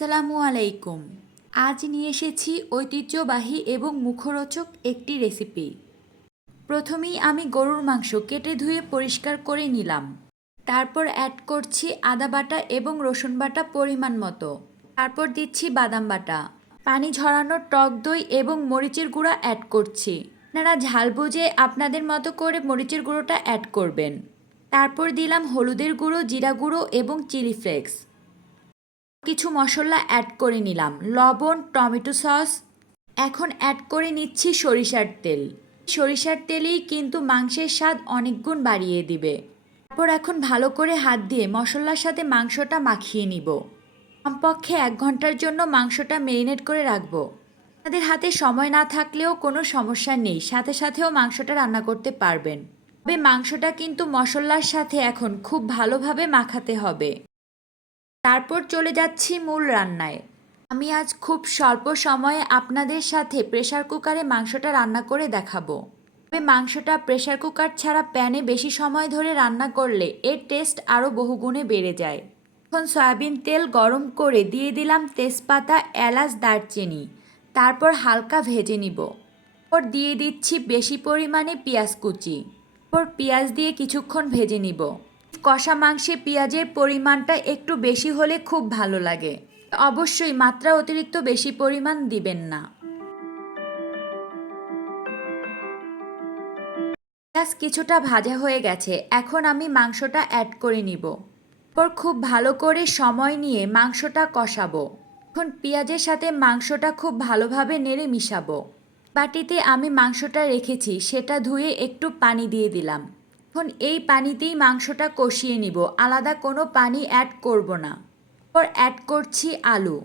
আসসালামু আলাইকুম। আজ নিয়ে এসেছি ঐতিহ্যবাহী এবং মুখরোচক একটি রেসিপি। প্রথমেই আমি গরুর মাংস কেটে ধুয়ে পরিষ্কার করে নিলাম। তারপর অ্যাড করছি আদা বাটা এবং রসুন বাটা পরিমাণ মতো। তারপর দিচ্ছি বাদাম বাটা। পানি ঝরানো টক দই এবং মরিচের গুঁড়া অ্যাড করছি। আপনারা ঝাল বুঝে আপনাদের মতো করে মরিচের গুঁড়োটা অ্যাড করবেন। তারপর দিলাম হলুদের গুঁড়ো, জিরা গুঁড়ো এবং চিলি ফ্লেক্স কিছু মশলা অ্যাড করে নিলাম। লবণ, টমেটো সস। এখন অ্যাড করে নিচ্ছি সরিষার তেল। সরিষার তেলেই কিন্তু মাংসের স্বাদ অনেক গুণ বাড়িয়ে দিবে। তারপর এখন ভালো করে হাত দিয়ে মশলার সাথে মাংসটা মাখিয়ে নিব। কমপক্ষে এক ঘণ্টার জন্য মাংসটা মেরিনেট করে রাখব। তাদের হাতে সময় না থাকলেও কোনো সমস্যা নেই। সাথে সাথেও মাংসটা রান্না করতে পারবেন। তবে মাংসটা কিন্তু মশলার সাথে এখন খুব ভালোভাবে মাখাতে হবে। তারপর চলে যাচ্ছি মূল রান্নায়। আমি আজ খুব স্বল্প সময়ে আপনাদের সাথে প্রেসার কুকারে মাংসটা রান্না করে দেখাবো। তবে মাংসটা প্রেসার কুকার ছাড়া প্যানে বেশি সময় ধরে রান্না করলে এর টেস্ট আরও বহুগুণে বেড়ে যায়। এখন সয়াবিন তেল গরম করে দিয়ে দিলাম তেজপাতা, এলাচ, দারচিনি। তারপর হালকা ভেজে নিব। ওর দিয়ে দিচ্ছি বেশি পরিমাণে পেঁয়াজ কুচি। ওর পেঁয়াজ দিয়ে কিছুক্ষণ ভেজে নিব। কষা মাংসে পেঁয়াজের পরিমাণটা একটু বেশি হলে খুব ভালো লাগে। অবশ্যই মাত্রা অতিরিক্ত বেশি পরিমাণ দিবেন না। পেঁয়াজ কিছুটা ভাজা হয়ে গেছে, এখন আমি মাংসটা অ্যাড করে নিব। পর খুব ভালো করে সময় নিয়ে মাংসটা কষাবো। এখন পেঁয়াজের সাথে মাংসটা খুব ভালোভাবে নেড়ে মিশাবো। বাটিতে আমি মাংসটা রেখেছি, সেটা ধুয়ে একটু পানি দিয়ে দিলাম। এখন এই পানিতেই মাংসটা কষিয়ে নিব। আলাদা কোনো পানি অ্যাড করব না। এরপর অ্যাড করছি আলু।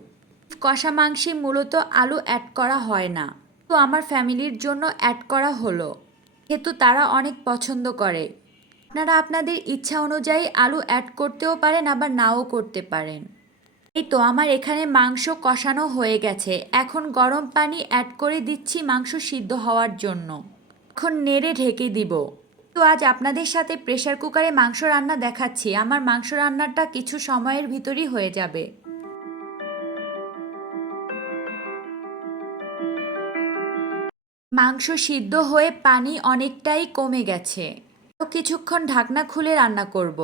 কষা মাংসে মূলত আলু অ্যাড করা হয় না। তো আমার ফ্যামিলির জন্য অ্যাড করা হলো। যেহেতু তারা অনেক পছন্দ করে। আপনারা আপনাদের ইচ্ছা অনুযায়ী আলু অ্যাড করতেও পারেন, আবার নাও করতে পারেন। এই তো আমার এখানে মাংস কষানো হয়ে গেছে। এখন গরম পানি অ্যাড করে দিচ্ছি মাংস সিদ্ধ হওয়ার জন্য। এখন নেড়ে ঢেকে দিব। তো আজ আপনাদের সাথে প্রেসার কুকারে মাংস রান্না দেখাচ্ছি। আমার মাংস রান্নাটা কিছু সময়ের ভিতরই হয়ে যাবে। মাংস সিদ্ধ হয়ে পানি অনেকটাই কমে গেছে। তো কিছুক্ষণ ঢাকনা খুলে রান্না করব।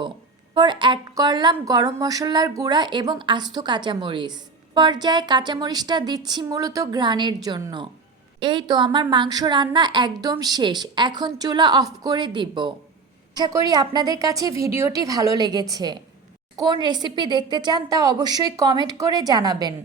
পর অ্যাড করলাম গরম মশলার গুঁড়া এবং আস্ত কাঁচামরিচ। পর্যায়ে কাঁচামরিচটা দিচ্ছি মূলত গ্রানের জন্য। এই তো আমার মাংস রান্না একদম শেষ, এখন চুলা অফ করে দিব। আশা করি আপনাদের কাছে ভিডিওটি ভালো লেগেছে। কোন রেসিপি দেখতে চান তা অবশ্যই কমেন্ট করে জানাবেন।